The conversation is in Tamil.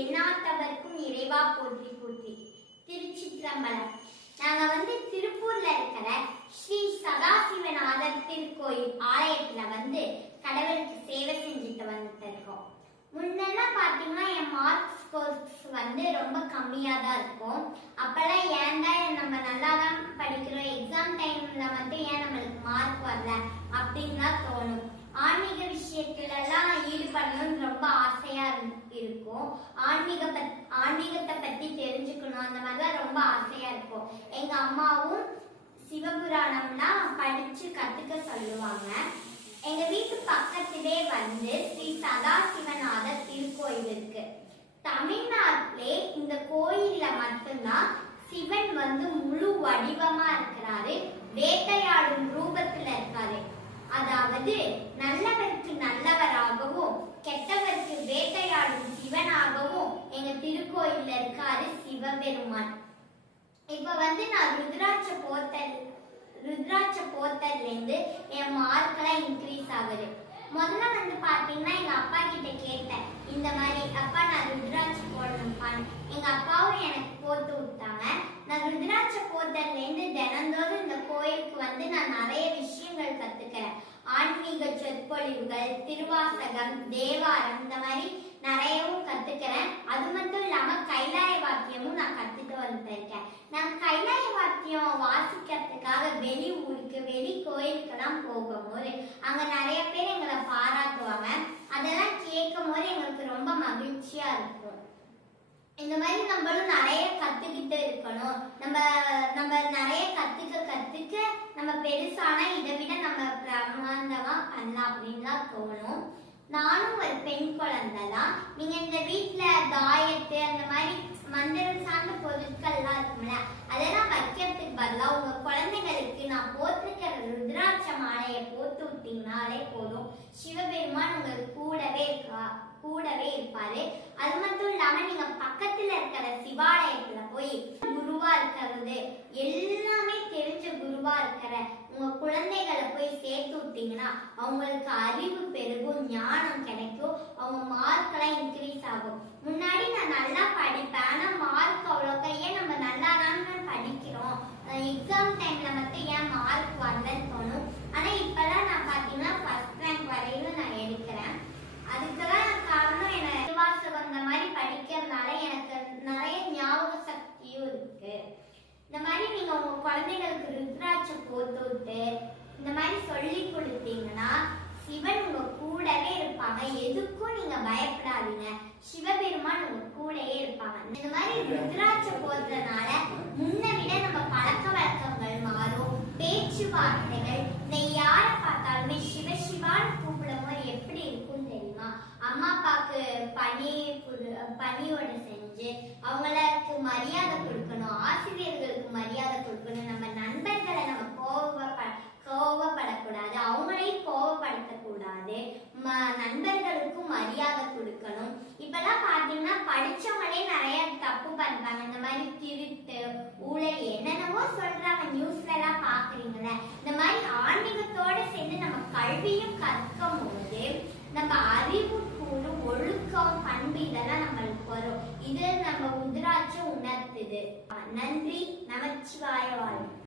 எண்ணாத்தவர்க்கும் இறைவா போற்றி போற்றி. திருச்சிற்றம்பலம். நாங்க திருப்பூர்ல இருக்கிற ஸ்ரீ சதாசிவநாதர் திருக்கோயில் ஆலயத்துல கடவுளுக்கு சேவை செஞ்சுட்டு வந்துட்டு இருக்கோம். முன்னெல்லாம் பாத்தீங்கன்னா என் மார்க்ஸ் ஸ்கோர்ஸ் ரொம்ப கம்மியா தான் இருக்கும். அப்பெல்லாம் ஏன்டா நம்ம நல்லா தான் படிக்கிறோம், எக்ஸாம் டைம்ல ஏன் நம்மளுக்கு மார்க் வரல அப்படின்னு தான் தோணும். ஆன்மீக விஷயத்துல எல்லாம் ஈடுபடணும்னு ரொம்ப ஆசையா இருக்கும். ஆன்மீகத்தை பத்தி தெரிஞ்சுக்கணும், அந்த மாதிரிலாம் ரொம்ப ஆசையா இருக்கும். எங்க அம்மாவும் சிவபுராணம்லாம் படிச்சு கத்துக்க சொல்லுவாங்க. எங்க வீட்டு பக்கத்திலே ஸ்ரீ சதாசிவநாதர் திருக்கோயில் இருக்கு. தமிழ்நாட்டிலே இந்த கோயில்ல மட்டும்தான் சிவன் முழு வடிவமா இருக்கிறாரு, வேட்டையாடும் ரூபத்துல இருக்காரு. அதாவது நல்லவருக்கு நல்லவராகவும் கெட்டவருக்கு வேட்டையாடும் சிவனாகவும் எங்க திருக்கோயில்ல இருக்காரு சிவபெருமான். இப்ப நான் ருத்ராட்ச போத்தல்ல இருந்து என் மார்க்கெல்லாம் இன்க்ரீஸ் ஆகுது. முதல்ல பாத்தீங்கன்னா எங்க அப்பா கிட்ட கேட்டேன், இந்த மாதிரி அப்பா நான் ருத்ராட்ச போடணும்ப்பான்னு. எங்க அப்பாவும் எனக்கு போட்டு விட்டாங்க. நான் ருத்ராட்ச போத்தல்ல இருந்து தினந்தோறும் இந்த கோயிலுக்கு நான் நிறைய விஷயங்கள் கத்துக்கிறேன். ஆன்மீக சொற்பொழிவுகள், திருவாசகம், தேவாரம், இந்த மாதிரி நிறையவும் கத்துக்கிறேன். அது மட்டும் இல்லாம கைலாய வாக்கியமும் நான் கத்துட்டு வந்துருக்கேன். நான் கைலாய வாக்கியம் வாசிக்கிறதுக்காக வெளி ஊருக்கு வெளி கோயிலுக்கெல்லாம் போகும்போது அங்க நிறைய பேர் எங்களை பாராட்டுவாங்க. அதெல்லாம் கேட்கும் போது எங்களுக்கு ரொம்ப மகிழ்ச்சியா இருக்கும். இந்த மாதிரி நம்மளும் நிறைய கத்துக்கிட்டு இருக்கணும். நம்ம நிறைய கத்துக்க நம்ம பெருசானா இதை விட நம்ம பிரமாண்டமா பண்ணலாம் அப்படின்னு தான் தோணும். நானும் ஒரு பெண் குழந்தை தான். நீங்க இந்த வீட்டுல தாயத்து அந்த மாதிரி மந்திரம் சார்ந்த பொருட்கள் எல்லாம் இருக்கும்ல, அதெல்லாம் வைக்கிறதுக்கு பதிலாக உங்க குழந்தைகளுக்கு நான் போட்டிருக்கிற ருத்ராட்ச மாலையை போட்டு விட்டீங்கனாலே போதும். சிவபெருமான் உங்களுக்கு கூடவே இருப்பாரு. அது மட்டும் இல்லாம நீங்க பக்கத்துல இருக்கிற சிவாலயத்துல போய் குருவா இருக்கிறது எல்லாமே தெரிஞ்ச குருவா இருக்கிற உங்க குழந்தைகளை போய் சேர்த்து விட்டீங்கன்னா அவங்களுக்கு அறிவு பெருகும், ஞானம் கிடைக்கும், அவங்க மார்க்கெல்லாம் இன்க்ரீஸ் ஆகும். முன்னாடி நான் நல்லா படிப்பேன், ஆனா மார்க் அவ்வளோக்கா ஏன் நம்ம நல்லா தான் படிக்கிறோம், எக்ஸாம் டைம்ல மட்டும் ஏன் மார்க் வரலன்னு தோணும். ஆனா இப்பெல்லாம் நான் பாத்தீங்கன்னா ஃபர்ஸ்ட் ரேங்க் வரையிலும் நான் எடுக்கிறேன். அதுக்கெல்லாம் காரணம் எனக்கு திருவாசகம் அந்த மாதிரி படிக்கிறதுனால எனக்கு நிறைய ஞாபக சக்தியும் இருக்கு. இந்த மாதிரி நீங்க உங்க குழந்தைகளுக்கு ருத்ராட்ச போட்டு விட்டு இந்த மாதிரி சொல்லி கொடுத்தீங்கன்னா சிவன் உங்க கூடவே இருப்பாங்க. எதுக்கும் நீங்க பயப்படாதீங்க, சிவபெருமான் உங்க கூடவே இருப்பாங்க. இந்த மாதிரி ருத்ராட்ச போடுறதுனால முன்ன விட நம்ம பழக்க வழக்கங்கள் மாறும், பேச்சுவார்த்தைகள். இந்த யாரை பார்த்தாலுமே சிவசிவான்னு கூப்பிடும் போது எப்படி இருக்கும்னு தெரியுமா? அம்மா அப்பாவுக்கு பணியோட செஞ்சு அவங்களுக்கு மரியாதை கொடுக்கணும், ஆசிரியர்களுக்கு மரியாதை கொடுக்கணும், நம்ம நண்பர்களை நம்ம கோவப்படக்கூடாது, அவங்களையும் கோவப்படுத்தக்கூடாது, நண்பர்களுக்கும் மரியாதை கொடுக்கணும். இப்பெல்லாம் பாத்தீங்கன்னா படிச்சவங்களே நிறைய தப்பு பண்றாங்க. இந்த மாதிரி திருட்டு, ஊழல் என்னென்னவோ சொல்றாங்க, நியூஸ்ல எல்லாம் பாக்குறீங்களே. இந்த மாதிரி ஆன்மீகத்தோட சேர்ந்து நம்ம கல்வியும் கற்கும் போது நம்ம அறிவு கூறு, ஒழுக்கம், பண்பு இதெல்லாம் நம்மளுக்கு வரும். இது நம்ம ருத்ராட்சம் உணர்த்துது. நன்றி. நமச்சிவாய வாழ்க.